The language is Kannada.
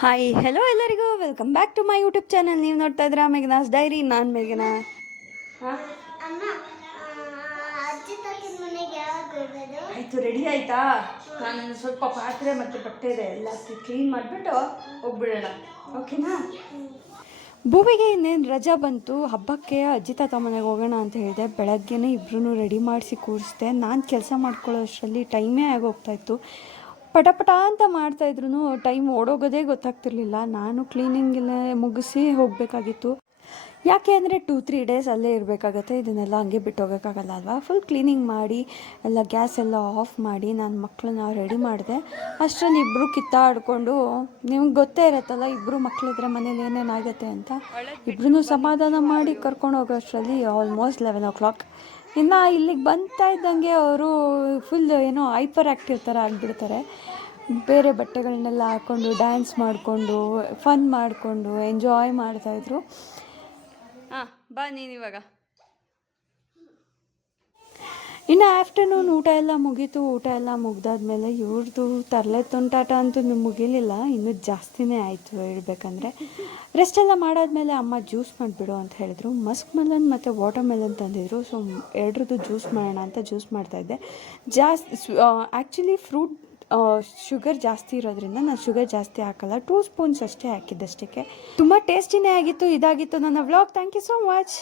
ಹಾಯ್ ಹೆಲೋ ಎಲ್ಲರಿಗೂ welcome back to my YouTube channel. ನೀವು ನೋಡ್ತಾ ಇದ್ದೀರಾ ಮೇಘನಾಸ್ ಡೈರಿ. ನಾನು ಮೇಘನಾ. ಹಾಂ ಆಯಿತು, ರೆಡಿ ಆಯಿತಾ? ನಾನು ಸ್ವಲ್ಪ ಪಾತ್ರೆ ಮತ್ತು ಬಟ್ಟೆ ಇದೆ ಎಲ್ಲ ಕ್ಲೀನ್ ಮಾಡಿಬಿಟ್ಟು ಹೋಗ್ಬಿಡೋಣ, ಓಕೆನಾ? ಭೂಮಿಗೆ ಇನ್ನೇನು ರಜಾ ಬಂತು, ಹಬ್ಬಕ್ಕೆ ಅಜ್ಜಿ ತಾತ ಮನೆಗೆ ಹೋಗೋಣ ಅಂತ ಹೇಳಿದೆ. ಬೆಳಗ್ಗೆನೇ ಇಬ್ಬರೂ ರೆಡಿ ಮಾಡಿಸಿ ಕೂರಿಸಿದೆ. ನಾನು ಕೆಲಸ ಮಾಡ್ಕೊಳ್ಳೋ ಅಷ್ಟರಲ್ಲಿ ಟೈಮೇ ಆಗೋಗ್ತಾಯಿತ್ತು. ಪಟ ಅಂತ ಮಾಡ್ತಾಯಿದ್ರು ಟೈಮ್ ಓಡೋಗೋದೇ ಗೊತ್ತಾಗ್ತಿರ್ಲಿಲ್ಲ. ನಾನು ಕ್ಲೀನಿಂಗೆಲ್ಲ ಮುಗಿಸಿ ಹೋಗಬೇಕಾಗಿತ್ತು. ಯಾಕೆ ಅಂದರೆ 2-3 ಡೇಸ್ ಅಲ್ಲೇ ಇರಬೇಕಾಗತ್ತೆ. ಇದನ್ನೆಲ್ಲ ಹಂಗೆ ಬಿಟ್ಟು ಹೋಗೋಕ್ಕಾಗಲ್ಲ ಅಲ್ವಾ. ಫುಲ್ ಕ್ಲೀನಿಂಗ್ ಮಾಡಿ ಎಲ್ಲ ಗ್ಯಾಸ್ ಎಲ್ಲ ಆಫ್ ಮಾಡಿ ನಾನು ಮಕ್ಕಳನ್ನ ರೆಡಿ ಮಾಡಿದೆ. ಅಷ್ಟರಲ್ಲಿ ಇಬ್ಬರು ಕಿತ್ತಾಡಿಕೊಂಡು, ನಿಮ್ಗೆ ಗೊತ್ತೇ ಇರತ್ತಲ್ಲ ಇಬ್ಬರು ಮಕ್ಕಳಿದ್ರೆ ಮನೇಲಿ ಏನೇನಾಗುತ್ತೆ ಅಂತ. ಇಬ್ಬರೂ ಸಮಾಧಾನ ಮಾಡಿ ಕರ್ಕೊಂಡು ಹೋಗೋ ಅಷ್ಟರಲ್ಲಿ ಆಲ್ಮೋಸ್ಟ್ 11 o'clock. ಇನ್ನು ಇಲ್ಲಿಗೆ ಬಂತಾ ಇದ್ದಂಗೆ ಅವರು ಫುಲ್ ಏನೋ ಹೈಪರ್ ಆ್ಯಕ್ಟಿವ್ ಥರ ಆಗಿಬಿಡ್ತಾರೆ. ಬೇರೆ ಬಟ್ಟೆಗಳನ್ನೆಲ್ಲ ಹಾಕ್ಕೊಂಡು ಡ್ಯಾನ್ಸ್ ಮಾಡಿಕೊಂಡು ಫನ್ ಮಾಡಿಕೊಂಡು ಎಂಜಾಯ್ ಮಾಡ್ತಾಯಿದ್ರು. ಹಾಂ ಬಾ ನೀನು ಇವಾಗ. ಇನ್ನು ಆಫ್ಟರ್ನೂನ್ ಊಟ ಎಲ್ಲ ಮುಗೀತು. ಊಟ ಎಲ್ಲ ಮುಗ್ದಾದ್ಮೇಲೆ ಇವ್ರದ್ದು ತರಲೆ ತುಂಟಾಟ ಅಂತೂ ಮುಗಿಲಿಲ್ಲ, ಇನ್ನೂ ಜಾಸ್ತಿನೇ ಆಯಿತು ಹೇಳ್ಬೇಕಂದ್ರೆ. ರೆಸ್ಟ್ ಎಲ್ಲ ಮಾಡಾದ್ಮೇಲೆ ಅಮ್ಮ ಜ್ಯೂಸ್ ಮಾಡಿಬಿಡು ಅಂತ ಹೇಳಿದ್ರು. ಮಸ್ಕ್ ಮೆಲನ್ ಮತ್ತು ವಾಟರ್ ಮೆಲನ್ ತಂದಿದ್ರು. ಸೊ ಎರಡ್ರದ್ದು ಜ್ಯೂಸ್ ಮಾಡೋಣ ಅಂತ ಜ್ಯೂಸ್ ಮಾಡ್ತಾಯಿದ್ದೆ. ಆ್ಯಕ್ಚುಲಿ ಫ್ರೂಟ್ ಶುಗರ್ ಜಾಸ್ತಿ ಇರೋದ್ರಿಂದ ನಾನು ಶುಗರ್ ಜಾಸ್ತಿ ಹಾಕಲ್ಲ, 2 ಸ್ಪೂನ್ಸ್ ಅಷ್ಟೇ ಹಾಕಿದ್ದಷ್ಟಕ್ಕೆ. ತುಂಬ ಟೇಸ್ಟಿನೇ ಆಗಿತ್ತು. ಇದಾಗಿತ್ತು ನನ್ನ vlog. Thank you so much.